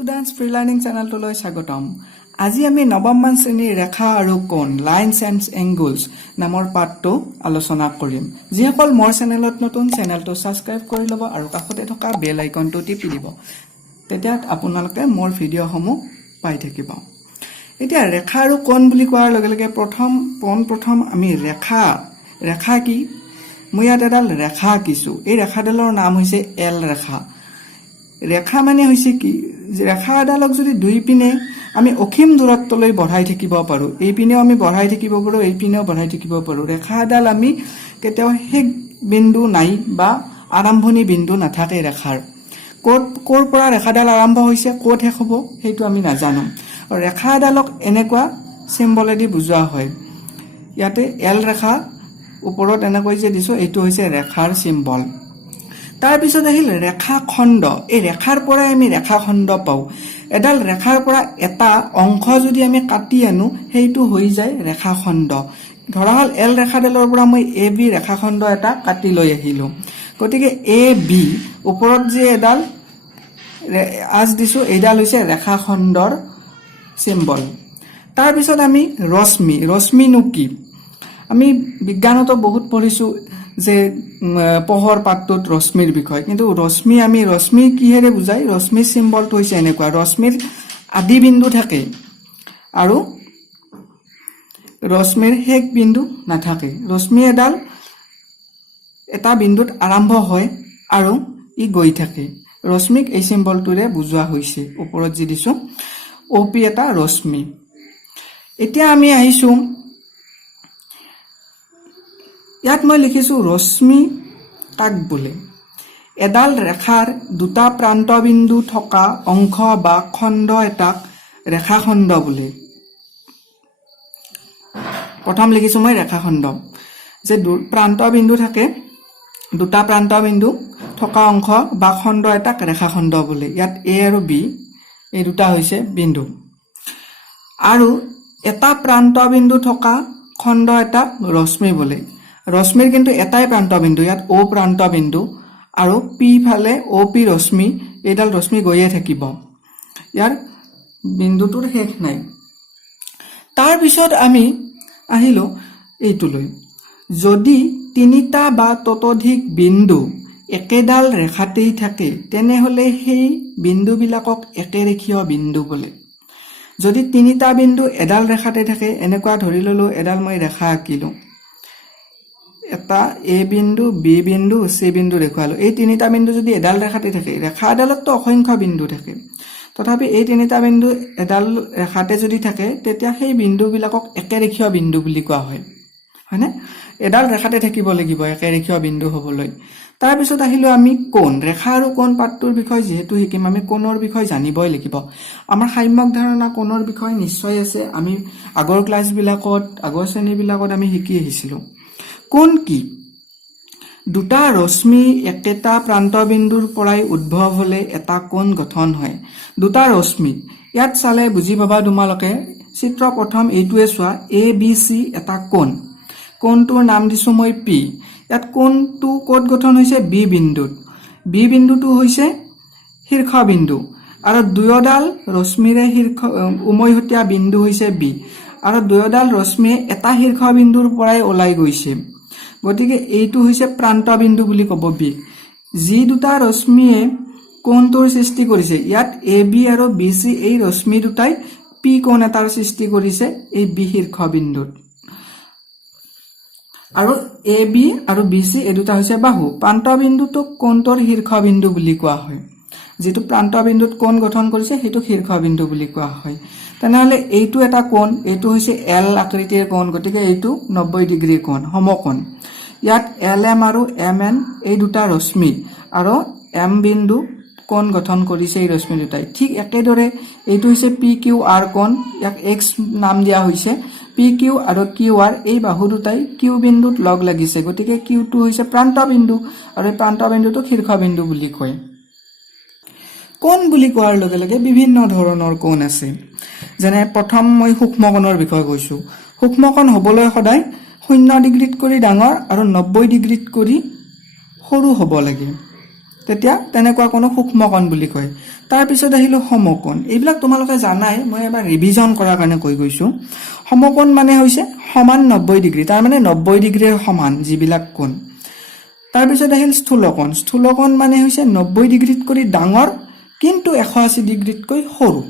Students Free Learning Channel toloi স্বাগতম আজি আমি নৱমমান শ্ৰেণীৰ ৰেখা আৰু কোণ লাইনছ এণ্ড এংগলছ নামৰ পাঠটো আলোচনা কৰিম যিসকল মোৰ চেনেলত নতুন চেনেলটো সাবস্ক্ৰাইব কৰি ল'ব আৰু কাষতে থকা বেল আইকনটো টিপি দিব তেতিয়া আপোনালোকে মোৰ ভিডিঅ'সমূহ পাই থাকিব এতিয়া ৰেখা আৰু কোণ বুলি কোৱাৰ লগে লগে প্ৰথম আমি ৰেখা কি মই ইয়াত এডাল ৰেখা আঁকিছো এই ৰেখাডালৰ নাম হৈছে এল ৰেখা ৰেখা মানে হৈছে কি ৰেখা এডালক যদি দুই পিনে আমি অসীম দূৰত্বলৈ বঢ়াই থাকিব পাৰো এই পিনেও আমি বঢ়াই থাকিব পাৰো এই পিনেও বঢ়াই থাকিব পাৰো ৰেখা এডাল আমি কেতিয়াও শেষ বিন্দু নাই বা আৰম্ভণি বিন্দু নাথাকে ৰেখাৰ কোৰ পৰা ৰেখাডাল আৰম্ভ হৈছে কোত শেষ হ'ব সেইটো আমি নাজানো ৰেখা এডালক এনেকুৱা সিম্বলেদি বুজোৱা হয় ইয়াতে এল ৰেখা ওপৰত এনেকৈ যে দিছো এইটো হৈছে ৰেখাৰ সিম্বল তাৰ পিছত আহিল ৰেখা খণ্ড এই ৰেখাৰ পৰা আমি ৰেখা খণ্ড পাও এডাল ৰেখাৰ পৰা এটা অংশ যদি আমি কাটি আনো সেইটো হৈ যায় ৰেখা খণ্ড ধৰা হল এল ৰেখাডালৰ পৰা মই এ বি ৰেখা খণ্ড এটা কাটি লৈ আহিলো গতিকে এ বি ওপৰত যে এডাল আজ দিছো এইডাল হৈছে ৰেখা খণ্ডৰ সিম্বল তাৰ পিছত আমি ৰশ্মি নো কি আমি বিজ্ঞানত বহুত পঢ়িছো যে পোহৰ পাতটোত ৰশ্মিৰ বিষয় কিন্তু ৰশ্মি কিহেৰে বুজাই ৰশ্মিৰ সিম্বলটো হৈছে এনেকুৱা ৰশ্মিৰ আদি বিন্দু থাকে আৰু ৰশ্মিৰ শেষ বিন্দু নাথাকে ৰশ্মি এডাল এটা বিন্দুত আৰম্ভ হয় আৰু ই গৈ থাকে ৰশ্মিক এই সিম্বলটোৰে বুজোৱা হৈছে ওপৰত যি দিছো ওপি এটা ৰশ্মি এতিয়া আমি আহিছো ইয়াত মই লিখিছো ৰশ্মি কাক বোলে এডাল ৰেখাৰ দুটা প্ৰান্ত বিন্দু থকা অংশ বা খণ্ড এটাক ৰেখা খণ্ড বোলে প্ৰথম লিখিছো মই ৰেখা খণ্ড যে প্ৰান্ত বিন্দু থাকে দুটা প্ৰান্ত বিন্দু থকা অংশ বা খণ্ড এটাক ৰেখা খণ্ড বোলে ইয়াত এ আৰু বি এই দুটা হৈছে বিন্দু আৰু এটা প্ৰান্ত বিন্দু থকা খণ্ড এটাক ৰশ্মি বোলে ৰশ্মিৰ কিন্তু এটাই প্ৰান্ত বিন্দু ইয়াত ও প্ৰান্ত বিন্দু আৰু পি ফালে ও পি ৰশ্মি এইডাল ৰশ্মি গৈয়ে থাকিব ইয়াৰ বিন্দুটোৰ শেষ নাই তাৰ পিছত আমি আহিলো এইটোলৈ যদি তিনিটা বা ততোধিক বিন্দু একেডাল ৰেখাতেই থাকে তেনেহলে সেই বিন্দুবিলাকক একেৰেখীয় বিন্দু বোলে যদি তিনিটা বিন্দু এডাল ৰেখাতে থাকে এনেকুৱা ধৰি ললো এডাল মই ৰেখা আঁকিলো এটা এ বিন্দু বি বিন্দু সি বিন্দু দেখুৱালো এই তিনিটা বিন্দু যদি এডাল ৰেখাতে থাকে ৰেখা এডালততো অসংখ্য বিন্দু থাকে তথাপি এই তিনিটা বিন্দু এডাল ৰেখাতে যদি থাকে তেতিয়া সেই বিন্দুবিলাকক একেৰেখীয় বিন্দু বুলি কোৱা হয় হয়নে এডাল ৰেখাতে থাকিব লাগিব একেৰেখীয় বিন্দু হ'বলৈ তাৰ পিছত আহিলো আমি কোণ ৰেখা আৰু কোণ পাঠটোৰ বিষয় যেহেতু শিকিম আমি কোণৰ বিষয় জানিবই লাগিব আমাৰ সাম্যক ধাৰণা কোণৰ বিষয় নিশ্চয় আছে আমি আগৰ ক্লাছবিলাকত আগৰ শ্ৰেণীবিলাকত আমি শিকি আহিছিলো কোণ কি দুটা ৰশ্মি একেটা প্ৰান্ত বিন্দুৰ পৰাই উদ্ভৱ হলে এটা কোণ গঠন হয় দুটা ৰশ্মি ইয়াত চালে বুজি পাবা তোমালোকে চিত্ৰ প্ৰথম এইটোৱে চোৱা এ বি সি এটা কোণটোৰ নাম দিছো মই পি ইয়াত কোণটো ক'ত গঠন হৈছে বি বিন্দুটো হৈছে শীৰ্ষবিন্দু আৰু দুয়োডাল ৰশ্মিৰে উমৈহতীয়া বিন্দু হৈছে বি আৰু দুয়োডাল ৰশ্মিয়ে এটা শীৰ্ষবিন্দুৰ পৰাই ওলাই গৈছে গতিকে এইটো হৈছে প্ৰান্ত বিন্দু বুলি ক'ব বি যি দুটা ৰশ্মিয়ে কোণটোৰ সৃষ্টি কৰিছে ইয়াত এ বি আৰু বি সি এই ৰশ্মি দুটাই পি কোণ এটাৰ সৃষ্টি কৰিছে এই বি শীৰ্ষবিন্দুত আৰু এ বি আৰু বি সি এই দুটা হৈছে বাহু প্ৰান্ত বিন্দুটোক কোণটোৰ শীৰ্ষবিন্দু বুলি কোৱা হয় যেটো প্ৰান্ত বিন্দুত কোণ গঠন কৰিছে হেতু শীৰ্ষবিন্দু বুলি কোৱা হয় তেনেহলে এইটো এটা কোণ এইটো হৈছে এল আকৃতিৰ কোণ গতিকে এইটো 90 ডিগ্ৰী কোণ সমকোণ ইয়াত এল এম আৰু এম এন এই দুটা ৰশ্মি আৰু এম বিন্দু কোণ গঠন কৰিছে এই ৰশ্মি দুটাই ঠিক একেদৰে এইটো হৈছে পি কিউ আৰ কোণ ইয়াক এক্স নাম দিয়া হৈছে পি কিউ আৰু কিউ আৰ এই বাহু দুটাই কিউ বিন্দুত লগ লাগিছে গতিকে কিউটো হৈছে প্ৰান্ত বিন্দু আৰু এই প্ৰান্ত বিন্দুটো শীৰ্ষবিন্দু বুলি কয় কোণ বুলি কোৱাৰ লগে লগে বিভিন্ন ধৰণৰ কোণ আছে যেনে প্ৰথম মই সূক্ষ্মকোণৰ বিষয়ে কৈছো সূক্ষ্মকোণ হ'বলৈ সদায় 0 ডিগ্ৰীত কৰি ডাঙৰ আৰু 90 ডিগ্ৰীত কৰি সৰু হ'ব লাগে তেতিয়া তেনেকুৱা কোণক সূক্ষ্ম কোণ বুলি কয় তাৰ পিছত আহিলো সমকোণ এইবিলাক তোমালোকে জানাই মই এবাৰ ৰিভিজন কৰাৰ কাৰণে কৈ গৈছো সমকোণ মানে হৈছে সমান 90 ডিগ্ৰী তাৰ মানে 90 ডিগ্ৰীৰ সমান যিবিলাক কোণ তাৰ পিছত আহিল স্থূলকোণ মানে হৈছে 90 ডিগ্ৰীত কৰি ডাঙৰ কিন্তু 180 ডিগ্ৰীতকৈ সৰু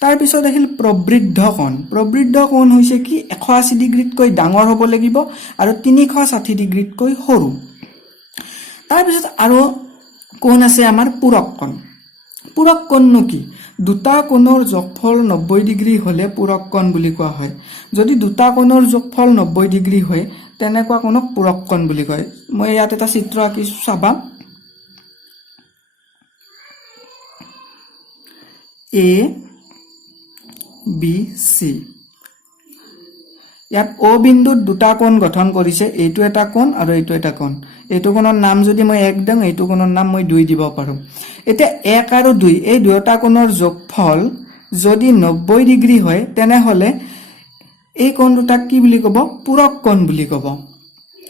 তাৰ পিছত আহিল প্ৰবৃদ্ধ কোণ হৈছে কি 180 ডিগ্ৰীতকৈ ডাঙৰ হ'ব লাগিব আৰু 360 ডিগ্ৰীতকৈ সৰু তাৰ পিছত আৰু কোণ আছে আমাৰ পূৰক কোণনো কি দুটা কোণৰ যোগফল 90 ডিগ্ৰী হলে পূৰক কোণ বুলি কোৱা হয় যদি দুটা কোণৰ যোগফল 90 ডিগ্ৰী হয় তেনেকুৱা কোণক পূৰক কোণ বুলি কয় মই ইয়াত এটা চিত্ৰ আঁকিছো চাবা এ বি সি ইয়াত ও বিন্দুত দুটা কোণ গঠন কৰিছে এইটো এটা কোণ আৰু এইটো এটা কোণ এইটো কোণৰ নাম যদি মই 1 দিম এইটো কোণৰ নাম মই 2 দিব পাৰো এতিয়া 1 আৰু 2 এই দুটা কোণৰ যোগফল যদি 90 ডিগ্ৰী হয় তেনেহলে এই কোণ দুটাক কি বুলি ক'ব পূৰক কোণ বুলি ক'ব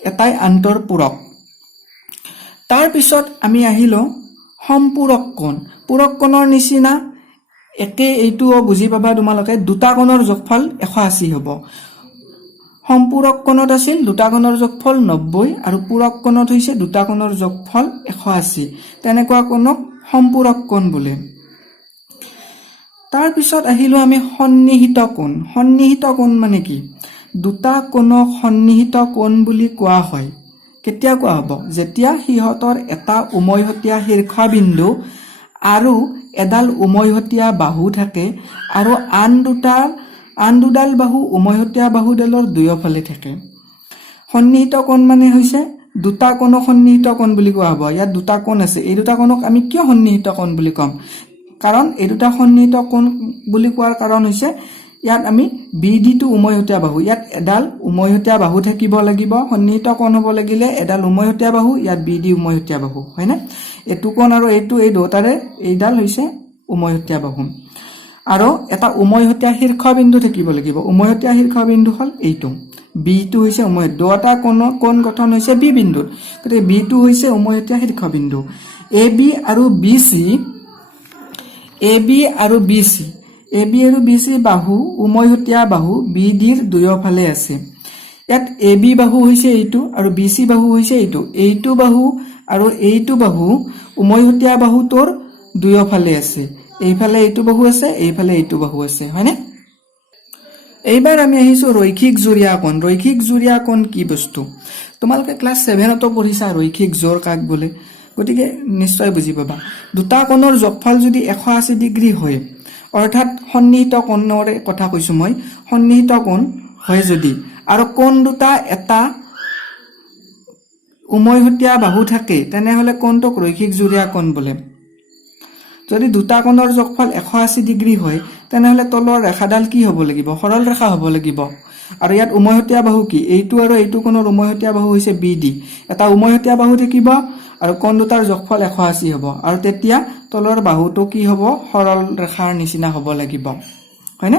এটাই আন্তৰ পূৰক তাৰ পিছত আমি আহিলো সম্পূৰক কোণৰ নিচিনা একে এইটোও বুজি পাবা তোমালোকে দুটা কোণৰ যোগফল 180 হ'ব সম্পূৰক কোণত আছিল দুটা কোণৰ যোগফল 90 আৰু পূৰক কোণত হৈছে দুটা কোণৰ যোগফল 180 তেনেকুৱা কোণক সম্পূৰক কোণ বোলে তাৰ পিছত আহিলো আমি সন্নিহিত কোণ মানে কি দুটা কোণক সন্নিহিত কোণ বুলি কোৱা হয় কেতিয়া কোৱা হ'ব যেতিয়া সিহঁতৰ এটা উমৈহতীয়া শীৰ্ষবিন্দু আৰু এডাল উমৈহতীয়া বাহু থাকে আৰু আন দুডাল বাহু উমৈহতীয়া বাহুডালৰ দুয়োফালে থাকে সন্নিহিত কোণ মানে হৈছে দুটা কোণক সন্নিহিত কোণ বুলি কোৱা হ'ব ইয়াত দুটা কোণ আছে এই দুটা কোণক আমি কিয় সন্নিহিত কোণ বুলি ক'ম কাৰণ এই দুটা সন্নিহিত কোণ বুলি কোৱাৰ কাৰণ হৈছে ইয়াত আমি BD টো উমৈহতীয়া বাহু ইয়াত এডাল উমৈহতীয়া বাহু থাকিব লাগিব সন্নিহিত কোণ হ'ব লাগিলে এডাল উমৈহতীয়া বাহু ইয়াত BD উমৈহতীয়া বাহু হয় না এটো কোণ আৰু এইটো এই দুটাৰে এইডাল হৈছে উমৈহতীয়া বাহু আৰু এটা উমৈহতীয়া শীৰ্ষবিন্দু থাকিব লাগিব উমৈহতীয়া শীৰ্ষবিন্দু হল এইটো B টো হৈছে দুটা কোণ গঠন হৈছে B বিন্দুত গতিকে B টো হৈছে উমৈহতীয়া শীৰ্ষবিন্দু AB আৰু BC বাহু উমৈহতীয়া বাহু BD ৰ দুয়োফালে আছে ইয়াত AB বাহু হৈছে এইটো আৰু BC বাহু হৈছে এইটো বাহু আৰু এইটো বাহু উমৈহতীয়া বাহুটোৰ দুয়োফালে আছে এইফালে এইটো বাহু আছে এইফালে এইটো বাহু আছে হয়নে এইবাৰ আমি আহিছো ৰৈখিক জোৰীয়া কোণ কি বস্তু তোমালোকে ক্লাস 7 তো পঢ়িছা ৰৈখিক জোৰ কাক বোলে গতিকে নিশ্চয় বুজি পাবা দুটা কোণৰ যোগফল যদি 180 ডিগ্ৰী হয় অৰ্থাৎ সন্নিহিত কোণৰ কথা কৈছো মই সন্নিহিত কোণ হয় যদি আৰু কোণ দুটা এটা উমৈহতীয়া বাহু থাকে তেনেহলে কোণটোক ৰৈখিক জোৰীয়া কোণ বোলে যদি দুটা কোণৰ যোগফল 180 ডিগ্ৰী হয় তেনেহলে তলৰ ৰেখাডাল কি হ'ব লাগিব সৰল ৰেখা হ'ব লাগিব আৰু ইয়াত উমৈহতীয়া বাহু কি এইটো আৰু এইটো কোণৰ উমৈহতীয়া বাহু হৈছে BD এটা উমৈহতীয়া বাহু থাকিব আৰু কোণ দুটাৰ যোগফল 180 হ'ব আৰু তেতিয়া তলৰ বাহুটো কি হ'ব সৰল ৰেখাৰ নিচিনা হ'ব লাগিব হয়নে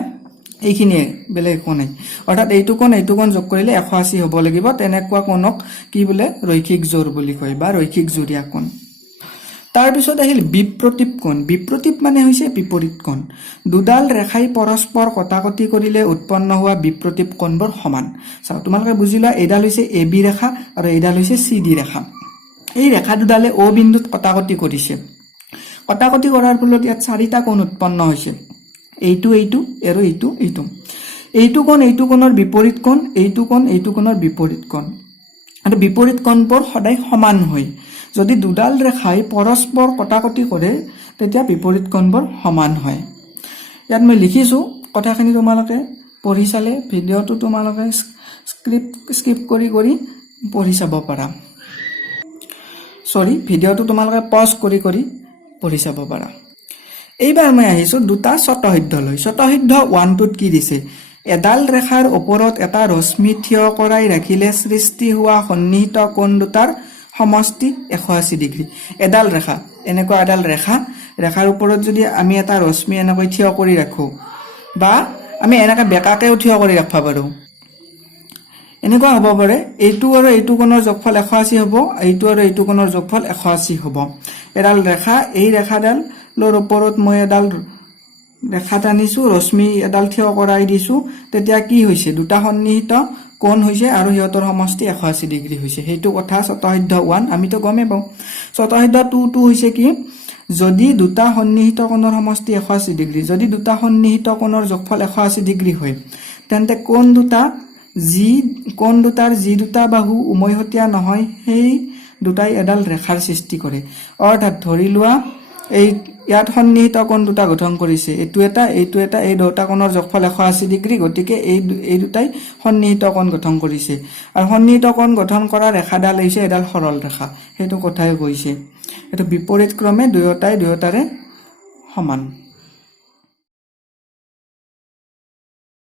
এইখিনিয়ে বেলেগ কোণ নাই অৰ্থাৎ এইটো কোণ যোগ কৰিলে 180 হ'ব লাগিব তেনেকুৱা কোণক কি বোলে ৰৈখিক জোৰ বুলি কয় বা ৰৈখিক জোৰীয়া কোণ তাৰ পিছত আহিল বিপ্ৰতীপ মানে হৈছে বিপৰীত কোণ দুডাল ৰেখাই পৰস্পৰ কটাকটি কৰিলে উৎপন্ন হোৱা বিপ্ৰতীপ কোণবোৰ সমান চাও তোমালোকে বুজিলা এইডাল হৈছে AB ৰেখা আৰু এইডাল হৈছে CD ৰেখা এই ৰেখা দুডালে O বিন্দুত কটাকটি কৰিছে কটাকটি কৰাৰ ফলত ইয়াত চাৰিটা কোণ উৎপন্ন হৈছে এইটো আৰু এইটো কোণৰ বিপৰীত কোণ এইটো কোণৰ বিপৰীত কোণ আৰু বিপৰীত কোণবোৰ সদায় সমান হয় যদি দুডাল ৰেখাই পৰস্পৰ কটাকটি কৰে তেতিয়া বিপৰীত কোণবোৰ সমান হয় ইয়াত মই লিখিছো কথাখিনি তোমালোকে পঢ়ি চালে ভিডিওটো তোমালোকে স্কিপ কৰি পঢ়ি চাব পাৰা ভিডিওটো তোমালোকে পজ কৰি পঢ়ি চাব পাৰা এইবাৰ মই আহিছো দুটা শতসিদ্ধ 1 টোত কি দিছে এডাল ৰেখাৰ ওপৰত এটা ৰশ্মি থিয় কৰাই ৰাখিলে সৃষ্টি হোৱা সন্নিহিত কোণ দুটাৰ সমষ্টি 180 ডিগ্ৰী এডাল ৰেখা এনেকুৱা এডাল ৰেখাৰ ওপৰত যদি আমি এটা ৰশ্মি এনেকৈ থিয় কৰি ৰাখো বা আমি এনেকা বেকাকেও থিয় কৰি ৰাখবা পাৰো এনেকুৱা হ'ব পাৰে এইটো আৰু এইটো কোণৰ যোগফল 180 হ'ব, এইটো আৰু এইটো কোণৰ যোগফল 180 হ'ব। এডাল ৰেখা, এই ৰেখাডালৰ ওপৰত মই এডাল ৰেখা টানিছো, ৰশ্মি এডাল থিয় কৰাই দিছো, তেতিয়া কি হৈছে, দুটা সন্নিহিত কোণ হৈছে আৰু সিহঁতৰ সমষ্টি 180 ডিগ্ৰী হৈছে। সেইটো কথা স্বতঃসিদ্ধ 1 আমিতো গমেই পাওঁ। স্বতঃসিদ্ধ 2 হৈছে কি, যদি দুটা সন্নিহিত কোণৰ সমষ্টি 180 ডিগ্ৰী, যদি দুটা সন্নিহিত কোণৰ যোগফল 180 ডিগ্ৰী হয়, তেন্তে কোণ দুটাৰ যি দুটা বাহু উমৈহতীয়া নহয়, সেই দুটাই এডাল ৰেখাৰ সৃষ্টি কৰে। অৰ্থাৎ ধৰি লোৱা ইয়াত সন্নিহিত কোণ দুটা গঠন কৰিছে, এইটো এটা, এই দুটা কোণৰ যোগফল 180 ডিগ্ৰী, গতিকে এই দুটাই সন্নিহিত কোণ গঠন কৰিছে। আৰু সন্নিহিত কোণ গঠন কৰা ৰেখাডাল হৈছে এডাল সৰল ৰেখা, সেইটো কথাই কৈছে। এইটো বিপৰীত ক্ৰমে দুয়োটাৰে সমান।